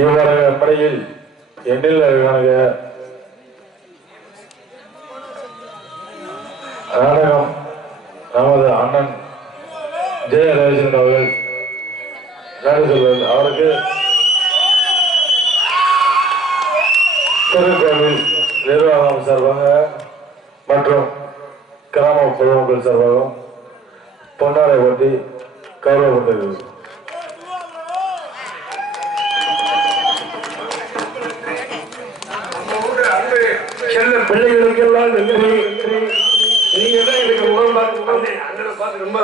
இவ்வரக படையில் எண்ணில் நாடகம் நமது அண்ணன் ஜெயராஜன் அவர்கள் அவருக்கு திருக்கோவில் நிர்வாகம் சார்பாக மற்றும் கிராம பொதுமக்கள் சார்பாகவும் பொன்னாடை போட்டி கௌரவப்பட்டிருக்கிறது. பிள்ளைகளுக்கெல்லாம் நீங்க தான் எனக்கு முகம் பார்த்து ரொம்ப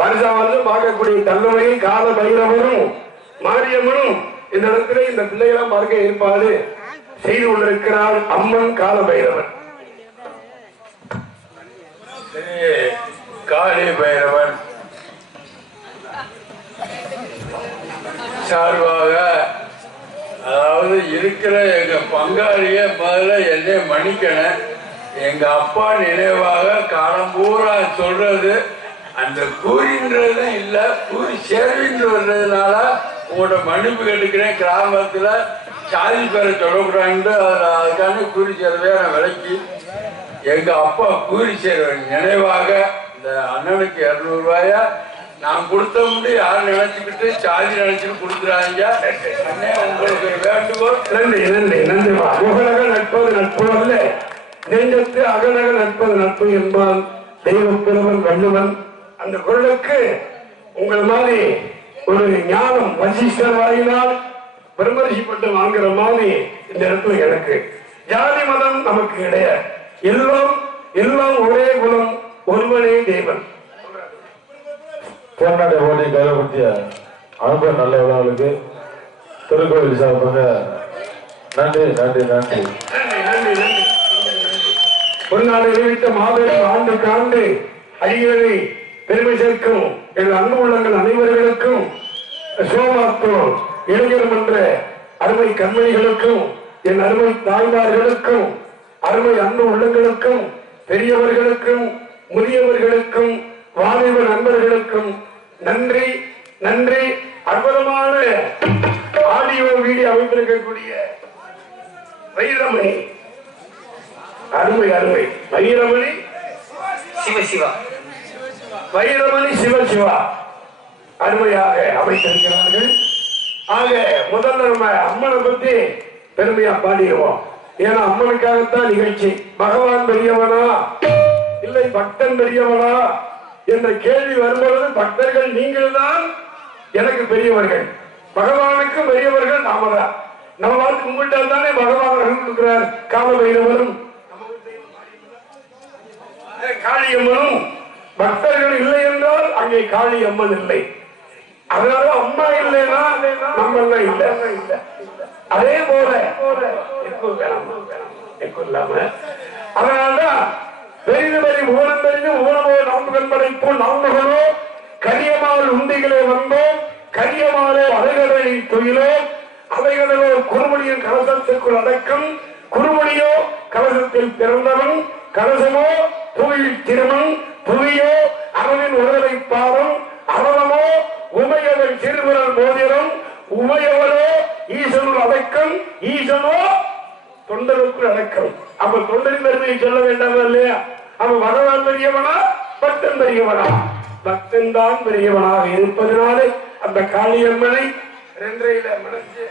வருஷம் வந்து பார்க்கக்கூடிய தலைமுறை கால பைரவரும் மாரியம்மனும் இந்த இடத்துல இந்த பிள்ளைகளாம் பார்க்க ஏற்பாடு செய்து கொண்டிருக்கிறார் அம்மன் கால பைரவன். காளி பைரவன் சார்பாக அதாவது இருக்கிற எங்க பங்காளிய முதல்ல என்னை மன்னிக்கணும். எங்க அப்பா நினைவாக காலம் பூரா சொல்றது அந்த கூறின்றது இல்ல கூறி சேர்வின்னு வர்றதுனால உங்களோட மன்னிப்பு கேட்டுக்கிறேன். கிராமத்துல சாதி பேரை சொல்லக்கூடாது அதுக்கான கூறி சேர்வே நான் விலைக்கு எங்க அப்பா கூறி சேர்வன் நினைவாக இந்த அண்ணனுக்கு 200 ரூபாயா நான் கொடுத்த முடியும் யாரும் நினைச்சுக்கிட்டு சாதி நினைச்சுட்டு கொடுக்குறாங்க. உங்களுக்கு வேண்டுகோள். நன்றி நன்றி நன்றி. முகலக நட்பது நட்பு அல்ல, நெஞ்சத்து அகலக நட்பது நட்பு என்பான் தெய்வ புலவன் வள்ளுவன். அந்த குரலுக்கு உங்கள் மாதிரி ஒரு ஞானம் வசிஷ்டர் வாயினால் விமர்சிப்பட்டு வாங்குற மாதிரி இந்த இடத்துல எனக்கு ஜாதி மதம் நமக்கு கிடையாது. எல்லாம் எல்லாம் ஒரே குலம், ஒருவனே தேவன். பொன்னாடை போட்டி கௌரவப்படுத்திய அனுபவ நல்ல உள்ளவர்களுக்கு திருக்கோவில் சார்பாக நன்றி நன்றி நன்றி நன்றி நன்றி. பொன்னாடை அறிவித்த மாபெரும் ஆண்டுக்கு ஆண்டு அடிகளை பெருமை சேர்க்கும் எங்கள் அன்பு உள்ளங்கள் அனைவர்களுக்கும் சோமாத்தூர் இளைஞர் மன்ற அருமை கண்மணிகளுக்கும் என் அருமை தாய்மார்களுக்கும் அருமை அன்பு உள்ளங்களுக்கும் பெரியவர்களுக்கும் முதியவர்களுக்கும் வாலிப நண்பர்களுக்கும் நன்றி நன்றி. அற்புதமான ஆடியோ வீடியோ அமைப்பிருக்கக்கூடிய வைரமணி அருமை அருமை வைரமணி சிவசிவா வைரமணி சிவசிவா அருமையாக அமைத்திருக்கிறார்கள். ஆக முதல்ல நம்ம அம்மனை பத்தி பெருமையா பாடிடுவோம். ஏன்னா அம்மனுக்காகத்தான் நிகழ்ச்சி. பகவான் பெரியவனா இல்லை பக்தன் பெரியவனா என்ற கேள்வி வரும்பொழுது பக்தர்கள் நீங்கள் தான் எனக்கு பெரியவர்கள், பகவானுக்கும் பெரியவர்கள் நாம தான். நம்ம வாழ்க்கை கும்பிட்டால் தானே பகவான் கொடுக்கிறார். கால பைரவரும் காளியம்மனும் பக்தர்கள் இல்லை என்றால் அங்கே காளியம்மன் இல்லை. அதனால அம்மா இல்லைன்னா நம்ம இல்லை. அதே போல அதனால்தான் பெரிது பெரிய ஊனம் தெரிந்து ஊனமோ நான்குகள் படைப்போ நான்குகளோ கரியமால் உண்டிகளே வந்தோம் கரியமாலோ அலைகளை தொழிலோ அவைகளோ குறுமொழியின் கலசத்திற்குள் அடக்கம் குறுமொழியோ கலசத்தில் பிறந்தவன் கலசமோ புவியில் திருமன் புவியோ அவனின் உடலை பாரம் அவனமோ உமையவன் சிறுவிரல் மோதிரம் உமையவனோ ஈசனுள் அடக்கம் ஈசனோ தொண்டருக்குள் அடக்கம். அப்ப தொண்டரின் பெருமையை சொல்ல வேண்டாமா இல்லையா? அவன் பகவான் பெரியவனா பக்தன் பெரியவனா? பக்தன் தான் பெரியவனாக இருப்பதனாலே அந்த காளியம்மனை ரெண்டையில மனசு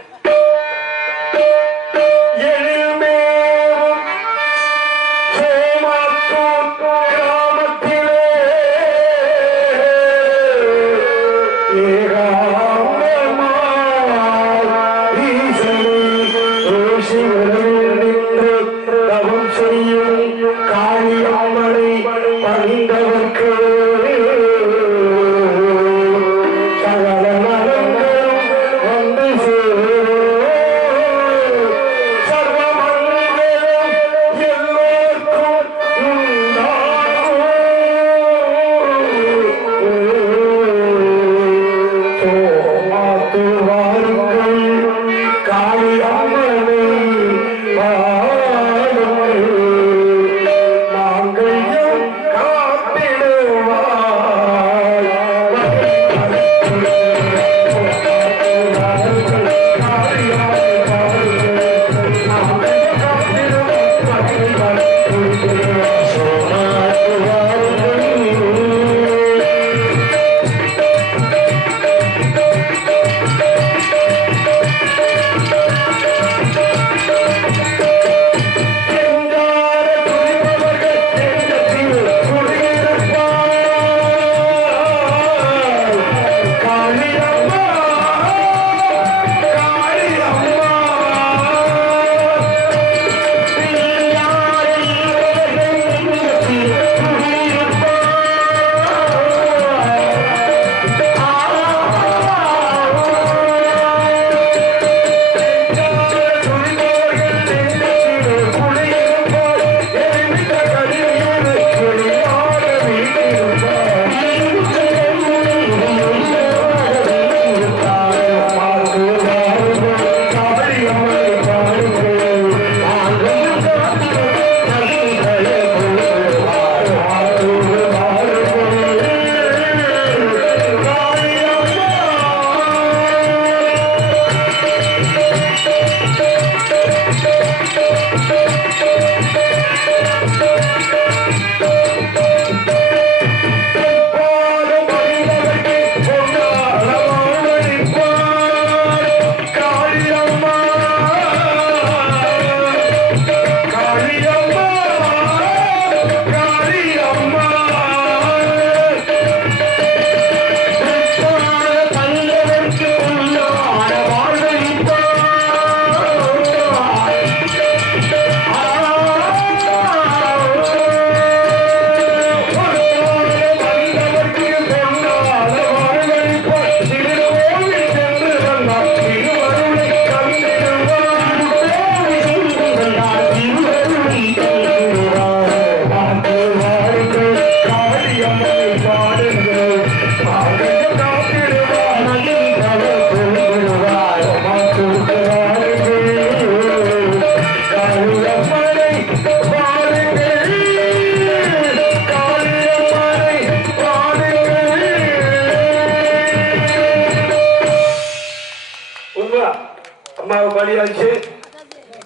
பாடியாச்சு.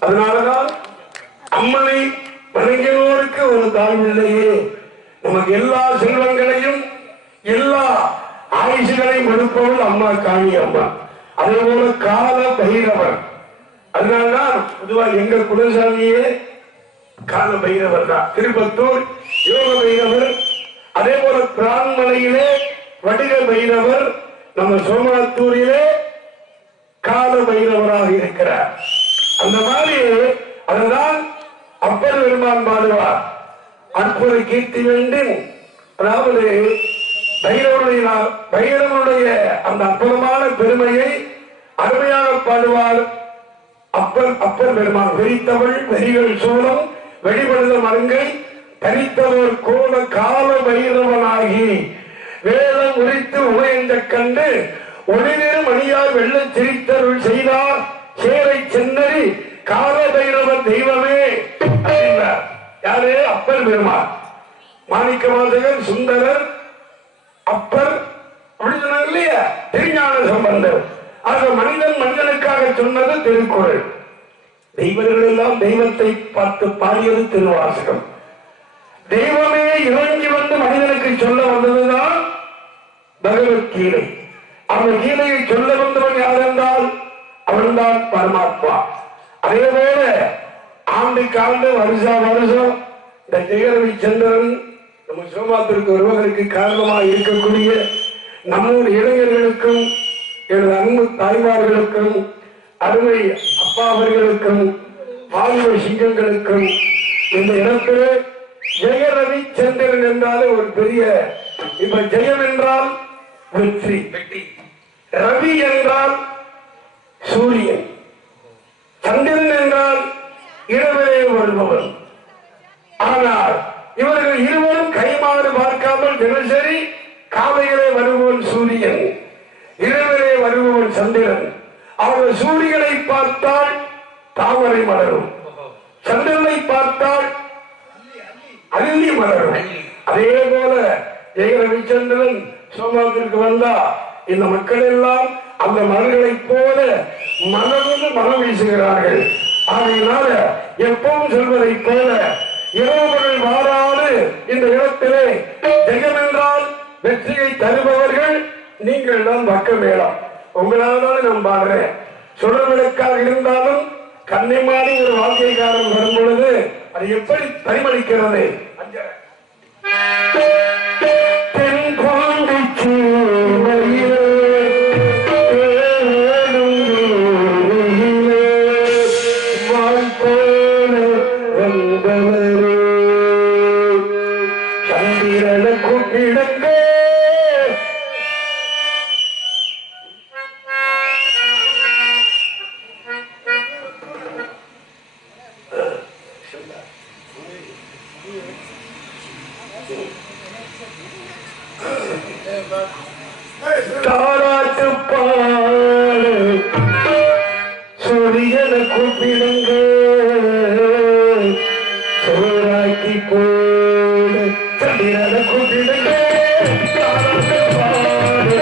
அதனாலதான் அம்மனை வணங்கினோருக்கு ஒரு தாழ்வில்லையே, நமக்கு எல்லா செல்வங்களையும் எல்லா ஆயுசுகளையும் கொடுப்பவள் அம்மா காளி அம்மா. அதே போல கால பைரவர். அதனால்தான் பொதுவாக எங்க குலசாமியே கால பைரவர் தான். திருப்பத்தூர் யோக பைரவர், அதே போல பிரான்மலையிலே வடிக பைரவர், நம்ம சோமநாத்தூரிலே கால பைரவராக இருக்கிறார். அந்த மாதிரி அதுதான் அப்பர் பெருமான் பாடுவார், அற்புத கீர்த்தி வேண்டும். அதாவது பைரவனுடைய அந்த அற்புதமான பெருமையை அருமையாக பாடுவார் அப்பர் பெருமான். வெறித்தவள் வெறிகள் சூழம் வெளிப்படுத மருங்கை தரித்தவர் கோல கால பைரவனாகி வேதம் உரித்து உயர்ந்த கண்டு ஒளிநீர் மணியால் வெள்ள சிரித்தருள் செய்தார் சேரை சென்னறி கால பைரவ தெய்வமே அப்படின்னார். யாரு? அப்பர் பெருமான். மாணிக்க வாசகர், சுந்தரர், அப்பர் அப்படி சொன்னாங்க இல்லையா? திருஞான சம்பந்தர். ஆக மனிதன் மனிதனுக்காக சொன்னது திருக்குறள். தெய்வங்கள் எல்லாம் தெய்வத்தை பார்த்து பாடியது திருவாசகம். தெய்வமே இறங்கி வந்து மனிதனுக்கு சொல்ல வந்ததுதான் பகவத்கீதை. அந்த கீதையை சொல்ல வந்தவன் யார் என்றால் அவன்தான் பரமாத்மா. அதே போல ஆண்டுக்கு ஆண்டு வருஷா வருஷம் இந்த ஜெயரவி சந்திரன் நம்ம சோமாத்திற்கு வருவதற்கு காரணமாக இருக்கக்கூடிய நம்முடைய இளைஞர்களுக்கும் எனது அன்பு தாய்மார்களுக்கும் அருமை அப்பா அவர்களுக்கும் வாலிப சிங்கங்களுக்கும் இந்த இடத்திலே ஜெயரவி சந்திரன் என்றாலே ஒரு பெரிய, இப்ப ஜெயம் என்றால் வெற்றி, ரவி என்றால் சூரியன், சந்திரன் என்றால் இரவிலே வருபவன். ஆனால் இவர்கள் இருவரும் கைமாறு பார்க்காமல் தினசரி காலையிலே வருபவன் சூரியன், இரவிலே வருபவன் சந்திரன். அவர்கள் சூரியனை பார்த்தால் தாமரை மலரும், சந்திரனை பார்த்தால் அல்லி மலரும். அதே போல ஜெய ரவிச்சந்திரன் சோமாத்திற்கு வந்தா இந்த மக்கள் எல்லாம் அந்த மலர்களை போல மலர்ந்து மனம் வீசுகிறார்கள். ஆகையினால எப்பவும் சொல்வதை போல இரவுகள் வாராது இந்த இடத்திலே ஜெயம் என்றால் வெற்றியை தருபவர்கள் நீங்கள் தான் பக்க மேளம். உங்களால் தான் நான் பாடுறேன். சுடர்களுக்காக இருந்தாலும் கன்னிமாரி ஒரு வாழ்க்கைக்காரன் வரும் பொழுது அது எப்படி பரிமளிக்கிறது? சந்திரன கூட்டிடங்க தாராட்டு பாடு சூரியன கூப்பிடுங்க சோராக்கி போடு சந்திரன கூப்பிடுங்க தாராட்டு பாடு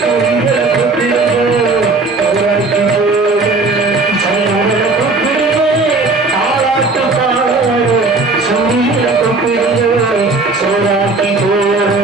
சூரியன கூப்பிடுங்க சோராக்கி போடு சந்திரன கூப்பிடுங்க தாராட்டு பாடு சூரியன கூப்பிடுங்க சோராக்கி போடு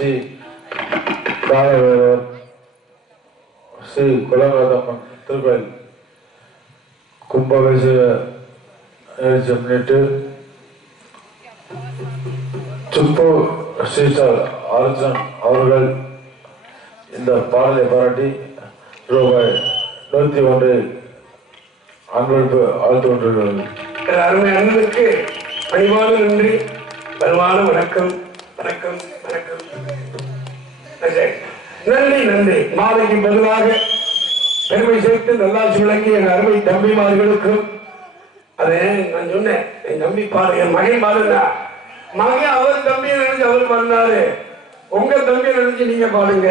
ஸ்ரீ காலவேலர் ஸ்ரீ குலகாதம்மன் திருக்கோயில் கும்பாபிஷேக நிகழ்ச்சியை முன்னிட்டு சுப்பு ஸ்ரீஸ்டார் அர்ஜுன் அவர்கள் இந்த பாடலை பாராட்டி ரூபாய் 101 அன்பளிப்பு அழைத்து கொண்டிருக்கிறது. அருமை அன்புக்கு பணிவான நன்றி, பணிவான வணக்கம் வணக்கம் வணக்கம். நன்றி நன்றி. மாலைக்கு பதிலாக பெருமை சேர்த்து நல்லாட்சி விளங்கி என் அருமை தம்பிமார்களுக்கும் அதே நான் சொன்னேன், என் தம்பி பாரு, என் மகன் பாருங்க, மகன் அவர் தம்பியை நினைச்சு அவர் பண்ணாரு, உங்க தம்பியை நினைச்சு நீங்க பாருங்க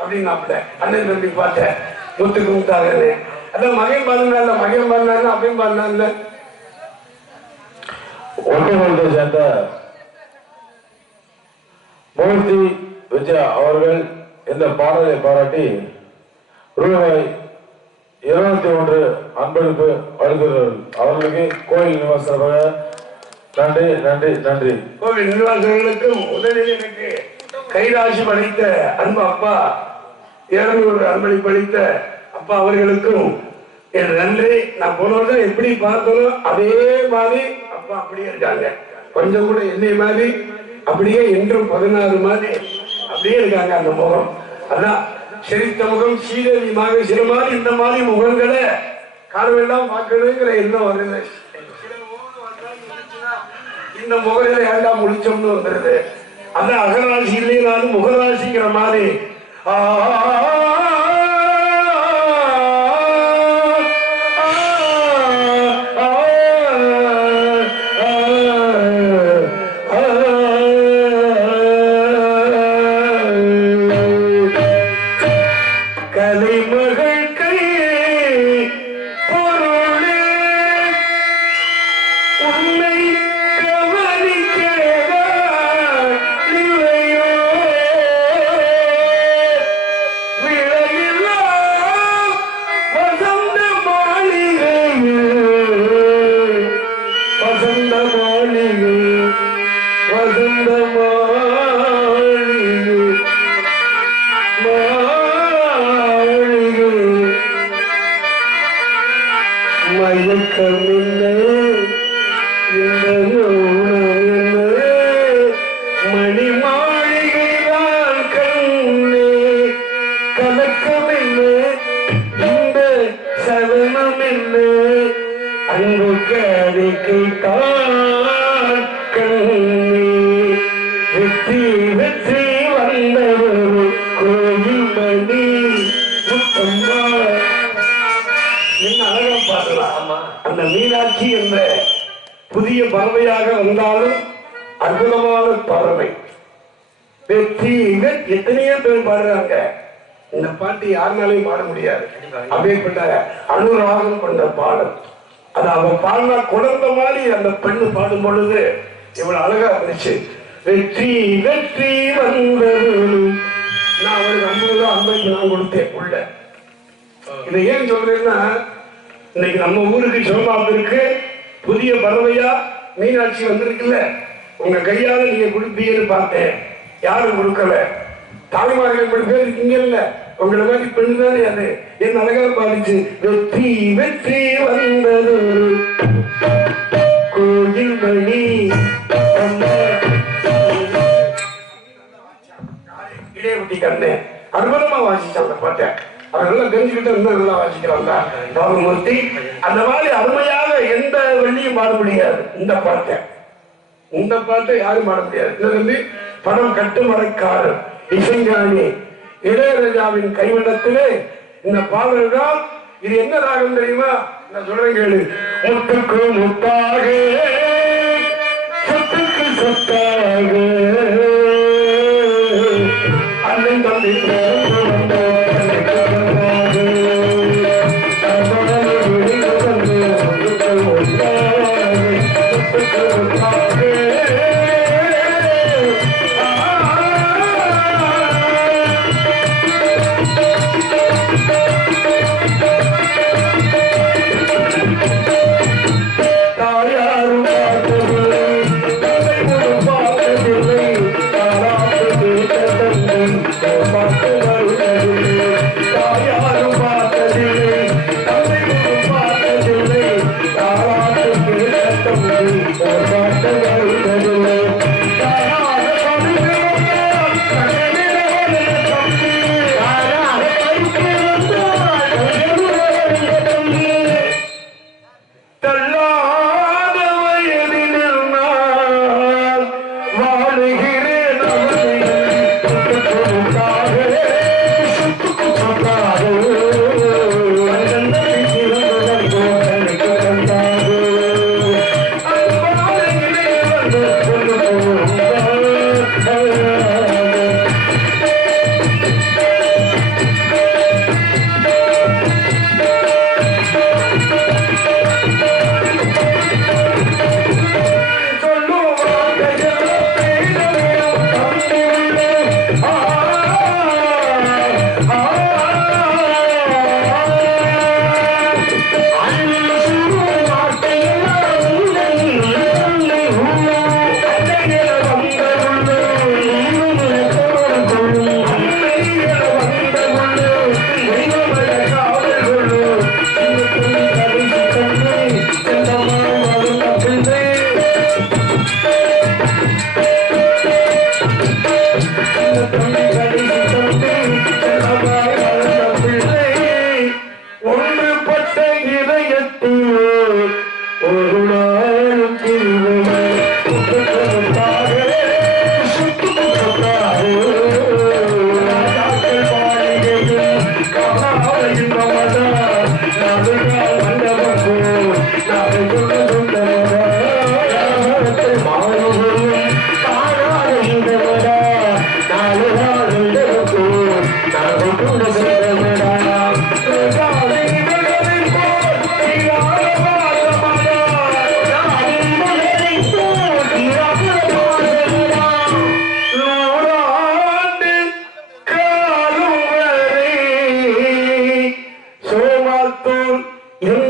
அப்படின்னு அண்ணன் தம்பி பாட்டேன் முத்துக்கு முத்தாகன்னு. அதான் மகன் பாருங்க, மகன் பாருங்க அப்படின்னு பாருங்க. ஒட்டுமொத்த சேர்ந்த மூர்த்தி விஜயா அவர்கள் இந்த பாடலை பாராட்டி ரூபாய் 201 அன்பளிப்பு அளிக்கிறார்கள். அவர்களுக்கு கோயில் நிவாசமாக நன்றி நன்றி நன்றி. கோவில் நிர்வாகர்களுக்கும் முதலில் எனக்கு கைராசி அளித்த அன்பு அப்பா 200 அன்பளிப்பு அளித்த அப்பா அவர்களுக்கும் என் நன்றி. நான் போனோட எப்படி பார்த்தோம் அதே மாதிரி அப்பா அப்படியே இருக்காங்க, கொஞ்சம் கூட என்னை மாதிரி அப்படியே என்றும் 16 மாதிரி அப்படியே இருக்காங்க. அந்த முகம் அதான் சிரித்த முகம், சீதேவியமாக சில மாதிரி இந்த மாதிரி முகங்களை காலமெல்லாம் பார்க்கணுங்கிற எண்ணம் வருது. இந்த முகத்துல ஏண்டா முழிச்சோம்னு வந்துருது. அதான் அகராசி இல்லைனாலும் முகராசிங்கிற மாதிரி அந்த மீனாட்சி என்ற புதிய பறவையாக வந்தாலும் அற்புதமான பறவை. வெற்றிகள் எத்தனையோ பேர் பாடுறாங்க. இந்த பாட்டு யாருனாலையும் பாட முடியாது. அப்படிப்பட்ட அனுராகம் கொண்ட பாடல். அது அவன் பாடினா குழந்தை மாதிரி அந்த பெண்ணு பாடும் பொழுது இவ்வளவு அழகா இருந்துச்சு. வெற்றி வெற்றி வந்தது. நான் அவருக்கு 50 ரூபா 50 நான் கொடுத்தேன் உள்ள. இதை ஏன் சொல்றேன்னா, இன்னைக்கு நம்ம ஊருக்கு சோமாவிற்கு புதிய பறவையா மீனாட்சி வந்திருக்குல்ல, உங்க கையால நீங்க கொடுப்பீங்கன்னு பார்த்தேன். யாரும் கொடுக்கல. தாய்மார்கள் பேர் இருக்கீங்கல்ல, உங்களை மாதிரி பெண்ணு தானே அது. என் அழகா பாதிச்சு. வெற்றி வெற்றி வந்தது கோயில் மணி இடையப்பட்டி கண்ணு அற்புதமா வாசிச்சான் அந்த பாட்டை. அவரெல்லாம் தெரிஞ்சுக்கிட்டு இருந்தா நல்லா வாசிக்கிறாங்க பாபமூர்த்தி. அந்த மாதிரி அருமையாக எந்த வெள்ளியும் பாட முடியாது இந்த பாட்டை. இந்த பாட்டை யாரும் பாட முடியாது. தம்பி படம் கட்டுமரக்காரர் இசைஞானி இளையராஜாவின் கைவண்ணத்திலே இந்த பாடல் தான். இது என்ன ராகம் தெரியுமா? நான் சொல்றேன் கேளு. முத்துக்கு முத்தாக சொத்துக்கு சொத்தாக அண்ணன் தம்பி தாயாரும்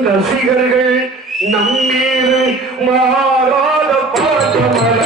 ரசிகர்கள் நம்மீது மாறாத பாசமர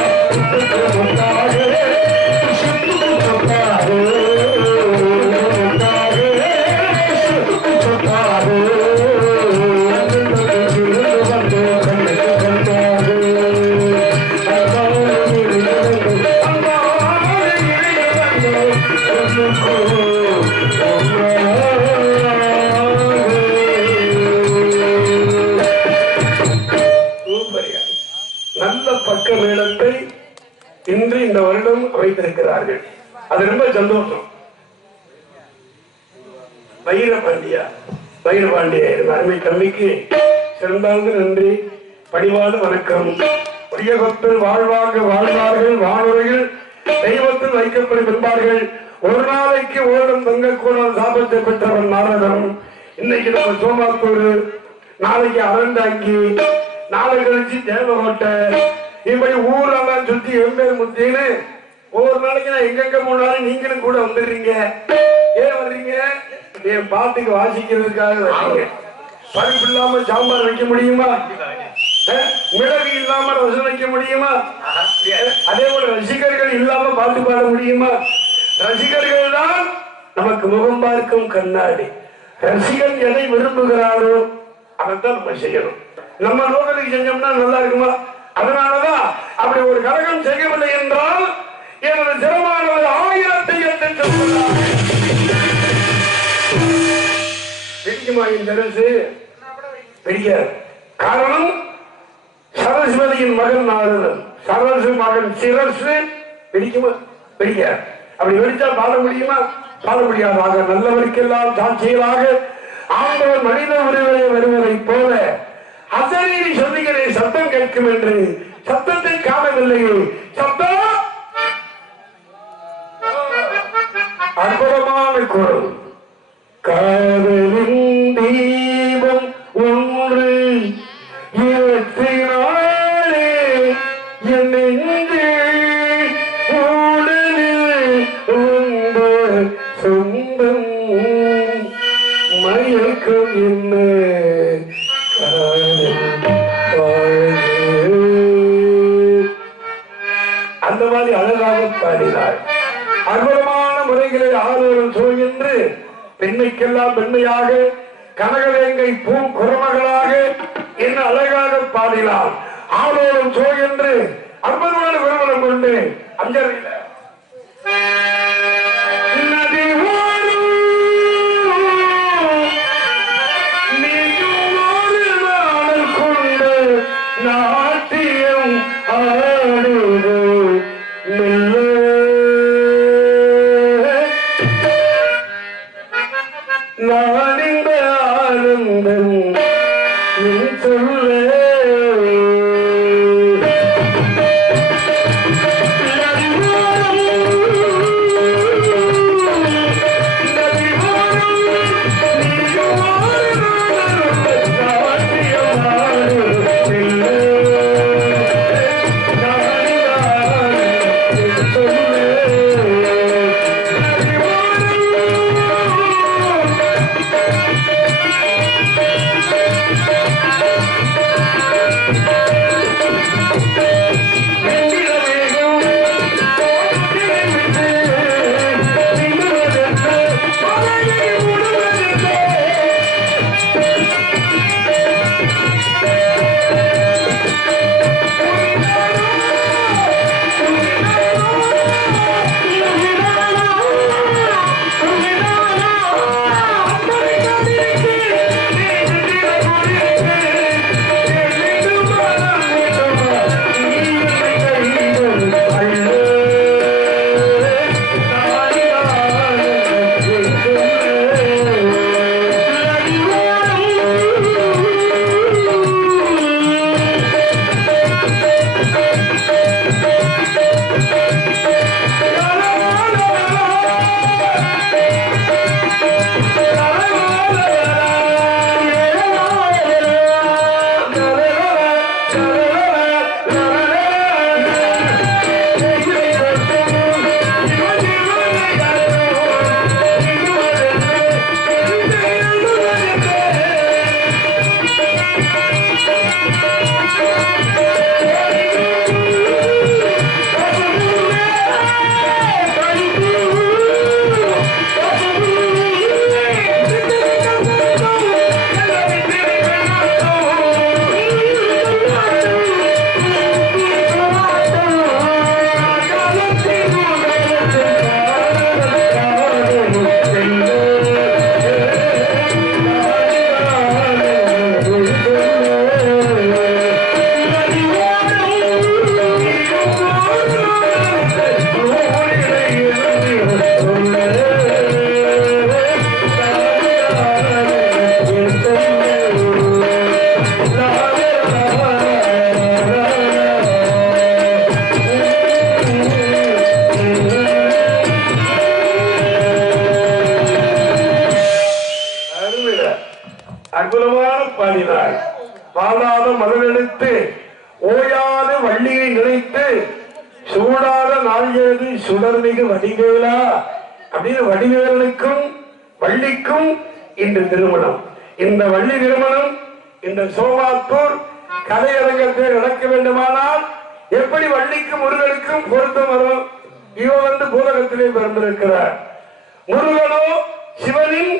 பக்க மேளத்தை இன்று இந்த வருடம் அமைத்திருக்கிறார்கள். அது ரொம்ப சந்தோஷம். வைரபாண்டியா அருமை தம்பிக்கு சிறந்தாங்க நன்றி, பணிவான வணக்கம். உரியகத்தில் வாழ்வாங்க வாழ்வார்கள், வானுரையில் தெய்வத்தில் வைக்கப்படும் என்பார்கள். ஒரு நாளைக்கு ஓடும் தங்கக்கூடம் சாபத்தை பெற்றவன் நாரதம். இன்னைக்கு நம்ம சோமாத்தூர், நாளைக்கு அறந்தாங்கி, நாளை கழிச்சு தேவகோட்டை, இப்படி ஊரெல்லாம் சுத்தி எம்பேர் முத்தின்னு ஒவ்வொரு நாளைக்கு நான் எங்கெங்க போனாலும் நீங்களும் கூட வந்துடுறீங்க. ஏன் வர்றீங்க? என் பாட்டுக்கு வாசிக்கிறதுக்காக வர்றீங்க. பருப்பு இல்லாம சாம்பார் வைக்க முடியுமா? மிளகு இல்லாம ரசம் வைக்க முடியுமா? அதே போல ரசிகர்கள் இல்லாம பாட்டு பாட முடியுமா? ரசிகர்கள் தான் நமக்கு முகம் பார்க்கும் கண்ணாடி. ரசிகன் எதை விரும்புகிறாரோ அதைத்தான் நம்ம செய்யணும். நம்ம லோகத்துக்கு செஞ்சோம்னா நல்லா இருக்குமா? அதனாலதான் அப்படி ஒரு கழகம் செய்யவில்லை என்றால் எனது சிரமானது 1000 பிடிக்குமா? இந்த அரசு பிடிக்காது. காரணம் சரஸ்வதியின் மகன் நாரதன், சரசு மகன் சிரசு. பிடிக்குமா? பிடிக்காது. அப்படி வெடிச்சா பாட முடியுமா? பாட முடியாது. ஆக நல்லவருக்கெல்லாம் சாட்சிகளாக ஆண்டவர் மனித உருவிலே வருவதை போல அசரீரி சொல்லுகிறே சத்தம் கேட்கும் என்று சத்தத்தை காணவில்லையே. சத்தம் அற்புதமான குரல். காதலின் தீபம் ஒன்று ஏற்றினாலே என் நெஞ்சு உடலில் உந்த சொந்தம் மயக்கம் என்ன அந்த மாதிரி அழகாக பாடினார். அற்புதமான முறைகளை ஆளுநர் சொல்கின்று பெண்மைக்கெல்லாம் பெண்மையாக, கனகவேங்கை பூ குரமகளாக என்ன அழகாக பாடினார். ஆளுநர் சொல்கின்று அற்புதமான குரமணம் கொண்டு அஞ்சலில் நாட்டியம் ஆடுது மெல்ல நான் இந்த ஆனந்தம் சொல்ல அற்புதமான பாடினார். பாடாத மலரெடுத்து ஓயாத வள்ளியை நினைத்து சூடாத நாள் ஏது சுடர்மிகு வடிவேலா அப்படின்னு வடிவேலனுக்கும் வள்ளிக்கும் இன்று திருமணம். இந்த வள்ளி திருமணம் இந்த சோமாத்தூர் கலையரங்கத்தில் நடக்க வேண்டுமானால் எப்படி வள்ளிக்கும் முருகனுக்கும் பொருத்தம் வரும்? இவன் பூலகத்திலே பிறந்திருக்கிறார். முருகனோ சிவனின்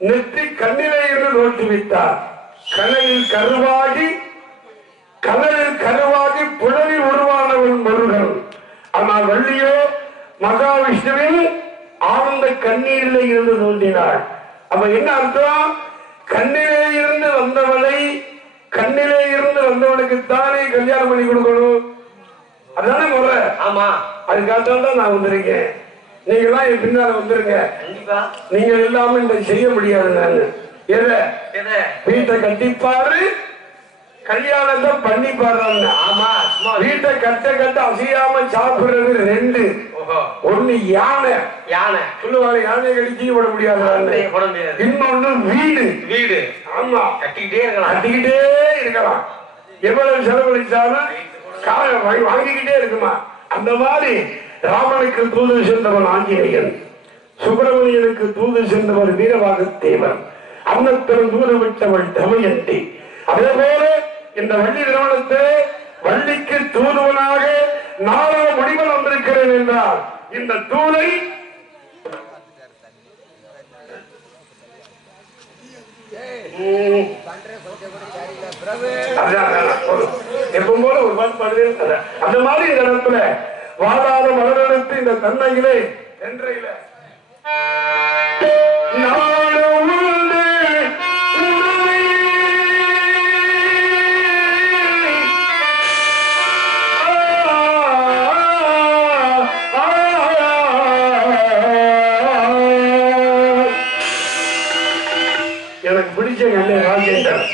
நெற்றி கண்ணிலே இருந்து தோற்றுவித்தார். கனலில் கருவாகி புலனில் உருவானவன் முருகன். ஆனால் வள்ளியோ மகாவிஷ்ணுவின் ஆனந்த கண்ணீரிலே இருந்து தோன்றினாள். அப்ப என்ன அர்த்தம்? கண்ணிலே இருந்து வந்தவனுக்கு தானே கல்யாணம் பண்ணி கொடுக்கணும். அதானே முறை. ஆமா, அதுக்காகத்தான் நான் வந்திருக்கேன். நீங்க எல்லாம் என் பின்னால வந்துருங்க. நீங்க எல்லாமே இந்த செய்ய முடியாது. நான் வீட்டை கட்டிப்பாரு, கல்யாணத்தை பண்ணி பாடுறாங்க. ஆமா, வீட்டை கட்ட அசையாம சாப்பிடுறது ரெண்டு. ஒண்ணு யானை சொல்லுவாங்க, யானை கடிச்சு விட முடியாது. இன்னொன்னு வீடு. ஆமா, கட்டிக்கிட்டே இருக்கலாம். எவ்வளவு செலவழிச்சாலும் வாங்கிக்கிட்டே இருக்குமா. அந்த மாதிரி ராமனுக்கு தூது சென்றவன் ஆஞ்சநேயன், சுப்பிரமணியனுக்கு தூது சென்றவர் வீரவாகத்தேவன், அன்னத்தின் தூது விட்டவள் தமயந்தி. அதே போல இந்த வள்ளி திருமணத்தை வள்ளிக்கு தூதுவனாக நாளோ முடிவன் வந்திருக்கிறேன் என்றால் இந்த தூதை எப்பவும் போல ஒரு பாட்டு பாடுவேன். அந்த மாதிரி இந்த இடத்துல வாதாத மலரெடுத்து இந்த தன்னையிலே என்றையில எனக்கு பிடிச்ச கண்ணே ராஜேந்திரன்.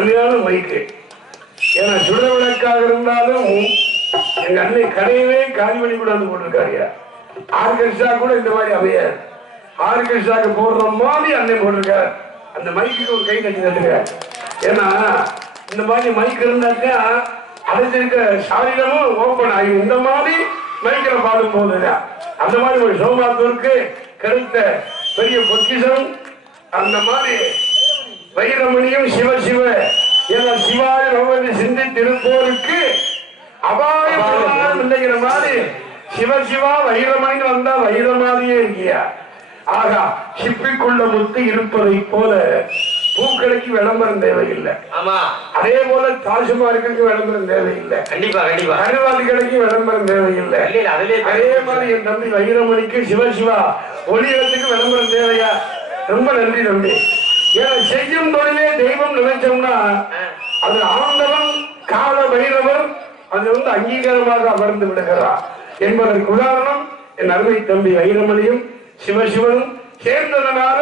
அருமையான மைக்கு. ஏன்னா சுட விளக்காக இருந்தாலும் எங்க அன்னை கடையவே காலி பண்ணி கூட வந்து போட்டிருக்காங்க. ஆர்கெஸ்ட்ரா கூட இந்த மாதிரி அமையாது. ஆர்கெஸ்ட்ராக்கு போடுற மாதிரி அன்னை போட்டிருக்காரு. அந்த மைக்கு ஒரு கை கட்டி தட்டுங்க. ஏன்னா இந்த மாதிரி மைக் இருந்தாக்கா அடைஞ்சிருக்க சாரீரமும் ஓப்பன் ஆகி இந்த மாதிரி மைக்கில் பாடும் போது அந்த மாதிரி ஒரு சோமாத்தூருக்கு கிடைத்த பெரிய பொக்கிஷம். அந்த மாதிரி வைரமணியும் சிவ சிவ என சிவாய நோய் சிந்தித்திருப்போருக்கு அபாயம் இல்லைங்கிற மாதிரி சிவ சிவா வைரமணி வந்தா வைர மாதிரியே இருக்கியா. ஆகா, சிப்பிக்குள்ள முத்து இருப்பதை போல பூக்கடைக்கு விளம்பரம் தேவையில்லை. அதே போல தாஜ்மஹாலுக்கு விளம்பரம் தேவையில்லை. கண்டிப்பா கண்டிப்பா கருவாதி கடைக்கு விளம்பரம் தேவையில்லை. அதே மாதிரி என் தம்பி வைரமணிக்கு சிவசிவா ஒளியத்துக்கு விளம்பரம் தேவையா? ரொம்ப நன்றி தம்பி. ஏன்னா செய்யும் தொழிலே தெய்வம் நினைச்சோம்னா அது ஆண்டவன் கால வைரவர் அது அங்கீகாரமாக அமர்ந்து விடுகிறார் என்பதற்கு உதாரணம் என் அருமை தம்பி வைரமணியும் சிவசிவனும் சேர்ந்ததனால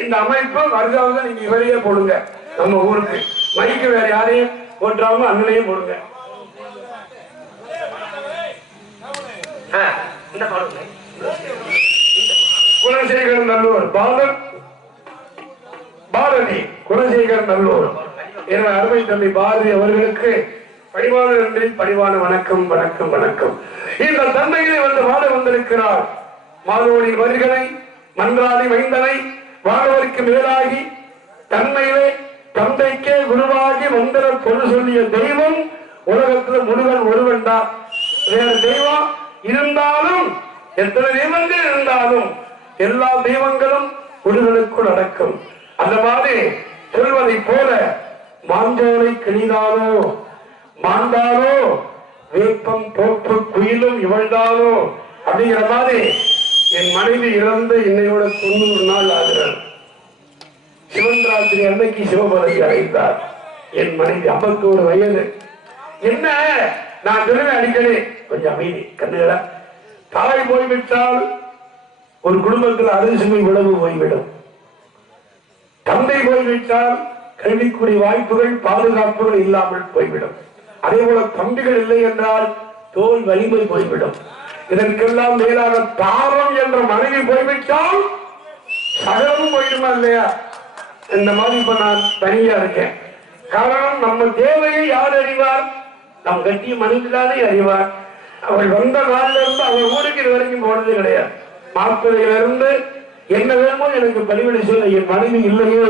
இந்த அமைப்பு வருதாவது. நீங்க இவரையே போடுங்க, நம்ம ஊருக்கு மைக்கு வேற யாரையும் போட்டாம அண்ணனையும் போடுங்க. குலசேகரன் நல்லூர் பாரதி குலசேகரன் நல்லூர் என அருமை தம்பி பாரதி அவர்களுக்கு பணிவான நன்றி, பணிவான வணக்கம் வணக்கம் வணக்கம். இந்த தந்தையிலே வந்து வாழ வந்திருக்கிறார். மாதோடி வரிகளை மன்றாடி வைந்தனை வாழ்வதற்கு மேலாகி தன்மையிலே தந்தைக்கே குருவாகி மந்திர பொருள் சொல்லிய தெய்வம் உலகத்தில் முருகன் ஒருவன் தான். வேறு தெய்வம் இருந்தாலும் எத்தனை தெய்வங்கள் இருந்தாலும் எல்லா தெய்வங்களும் முருகனுக்குள் அடக்கும். அந்த மாதிரி சொல்வதை போல மாஞ்சோலை கிளிதானோ மாண்டாலோ வேப்பம் தோப்பு குயிலும் இவள்தானோ அப்படிங்கிற மாதிரி என் மனைவி இறந்து இன்னையோட 90 நாள் ஆகிறார். சிவன்ராத்திரி அன்னைக்கு சிவபதி அழைத்தார். என் மனைவி 51 வயது. என்ன நான் சொல்லுவேன் அடிக்கடி, கொஞ்சம் அமைதி கண்ணுகளா. தாய் போய்விட்டால் ஒரு குடும்பத்தில் அரிசுமை உணவு போய்விடும். தந்தை போய்விட்டால் கல்விக்குரிய வாய்ப்புகள் பாதுகாப்புகள் இல்லாமல் போய்விடும். அதே போல தம்பிகள் இல்லை என்றால் தோல் வலிமை போய்விடும். இதற்கெல்லாம் மேலாக தாரம் என்ற மனைவி போய்விட்டால் சகலமும் போயிடுமா இல்லையா? இந்த மாதிரி இப்ப நான் தனியா இருக்கேன். காரணம் நம்ம தேவையை யார் அறிவார்? நம் கட்டிய மனைவிதானே அறிவார். அவள் வந்த நாள்ல இருந்து அவள் ஊருக்கு இது வரைக்கும் போனது கிடையாது. மாப்பிள்ளையில இருந்து என்ன வேணுமோ எனக்கு பணிவிடை செய்ய என் மனைவி இல்லையே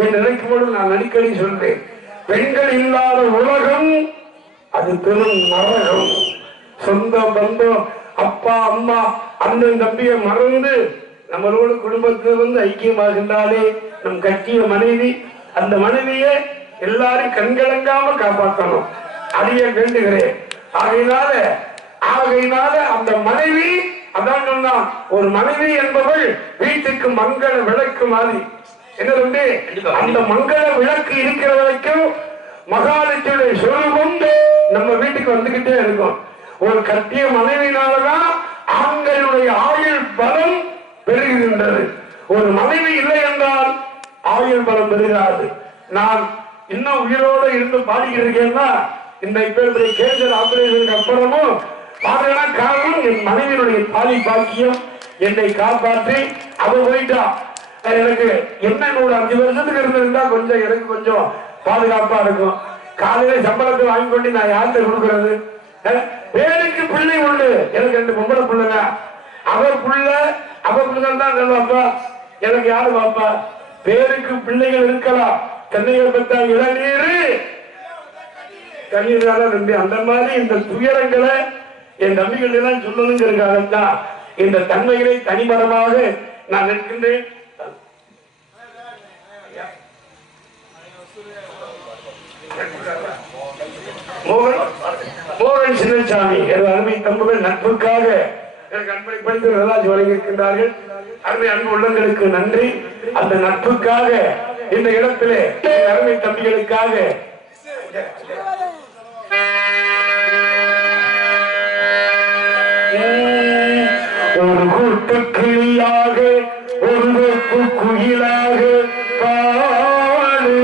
என்று நினைக்கும் போது நான் அடிக்கடி சொல்றேன், பெண்கள் இல்லாத உலகம் அது பெரும் நரகம். சொந்த பந்தம் அப்பா அம்மா அண்ணன் தம்பியை மறந்து நம்மளோட குடும்பத்தில் வந்து ஐக்கியமாகின்றாலே நம் கட்டிய மனைவி, அந்த மனைவியை எல்லாரும் கண்கலங்காம காப்பாற்றணும். அதையே வேண்டுகிறேன். ஆகையினால அந்த மனைவி அதான் சொன்னா, ஒரு மனைவி என்பவள் வீட்டுக்கு மங்கள விளக்கு மாதிரி. என்ன தம்பி, அந்த மங்கள விளக்கு இருக்கிற வரைக்கும் மகாலட்சுமியுடைய சொரூபம் நம்ம வீட்டுக்கு வந்துகிட்டே இருக்கும். ஒரு கட்டிய மனைவினாலதான் ஆண்களுடைய ஆயுள் பலம் பெருகின்றது. ஒரு மனைவி இல்லை என்றால் ஆயுள் பலம் பெறுகிறாது. நான் இன்னும் உயிரோடு இருந்து பாடிக்கிட்டு இருக்கேன்னா இந்த இப்ப கேன்சர் ஆபரேஷனுக்கு அப்புறமும் பாடுறா. காரணம் என் மனைவியினுடைய தாலி பாக்கியம் என்னை காப்பாற்றி அவ போயிட்டா. எனக்கு என்ன ஒரு 5 வருஷத்துக்கு இருந்திருந்தா கொஞ்சம் எனக்கு கொஞ்சம் பாதுகாப்பா இருக்கும். காலையில சம்பளத்தை வாங்கி கொண்டு நான் யார்கிட்ட கொடுக்கறது? பேருக்கு பிள்ளை உண்டு. எனக்கு 2 பொம்பளை பிள்ளைங்க. அவ பிள்ளைகள் தான் பாப்பா. எனக்கு யாரு பாப்பா? பேருக்கு பிள்ளைகள் இருக்கலாம். தென்னையை பெற்ற இளநீர் கண்ணீரால நம்பி அந்த மாதிரி இந்த துயரங்களை என் நம்பிகள் எல்லாம் சொல்லணுங்கிறதுக்காகத்தான் இந்த தன்மைகளை தனிமரமாக நான் நிற்கின்றேன். மோகன் சின்னசாமி எனது அருமை தம்புகள் நட்புக்காக எனக்கு அன்பளிப்பளித்து நல்லாட்சி வழங்கியிருக்கின்றார்கள். அருமை அன்பு உள்ளங்களுக்கு நன்றி. அந்த நட்புக்காக இந்த இடத்திலே அருமை தம்பிகளுக்காக ஒரு கூட்டு கிளியாக ஒரு குயிலாக பாடு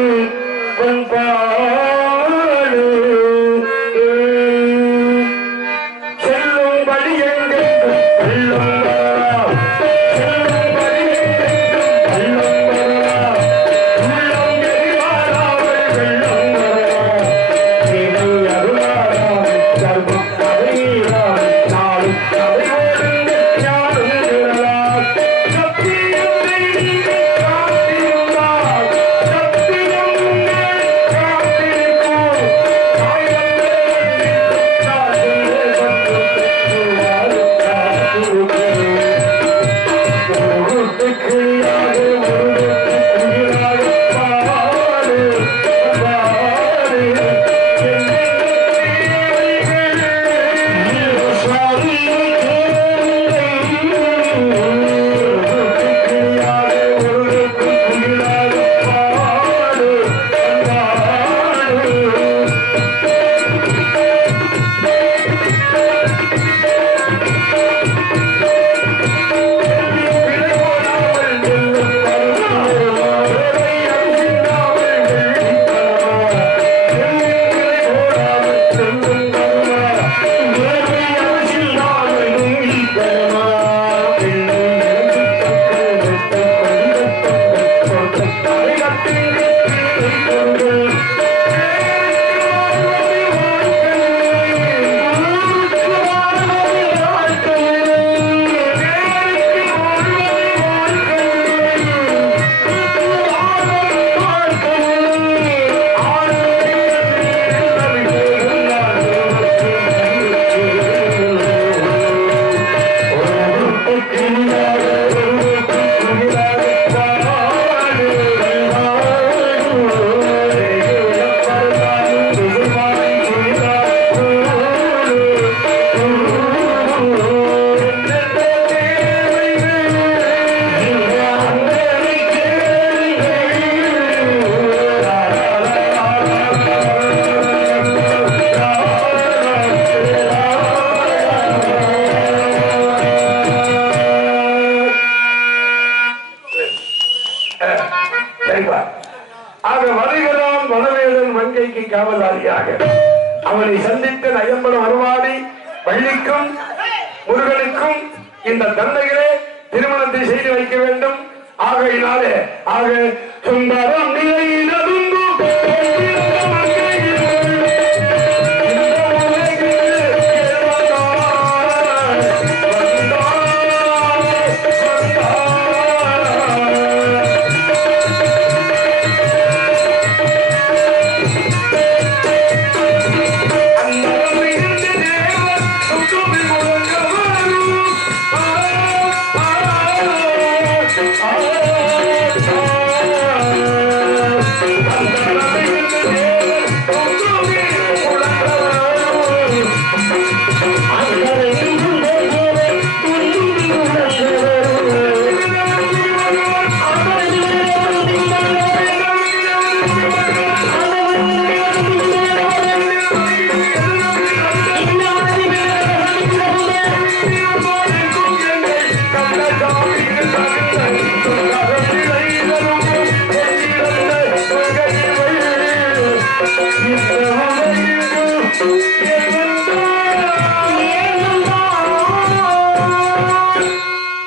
காவலாளியாக அவனை சந்தித்து நயம்பட வருவாடி பள்ளிக்கும் முருகனுக்கும் இந்த தந்தைகளே திருமணத்தை செய்து வைக்க வேண்டும். ஆகையினாலே ஆக சுந்தரம் நிலையிலும்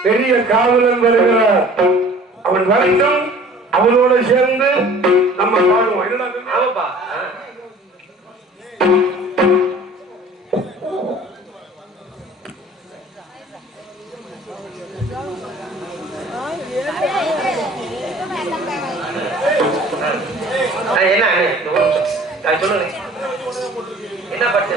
பெரிய காவலன் வருகிறார். அவன் வரைக்கும் அவனோட சேர்ந்து நம்ம பாடுவோம். என்ன பாட்டு?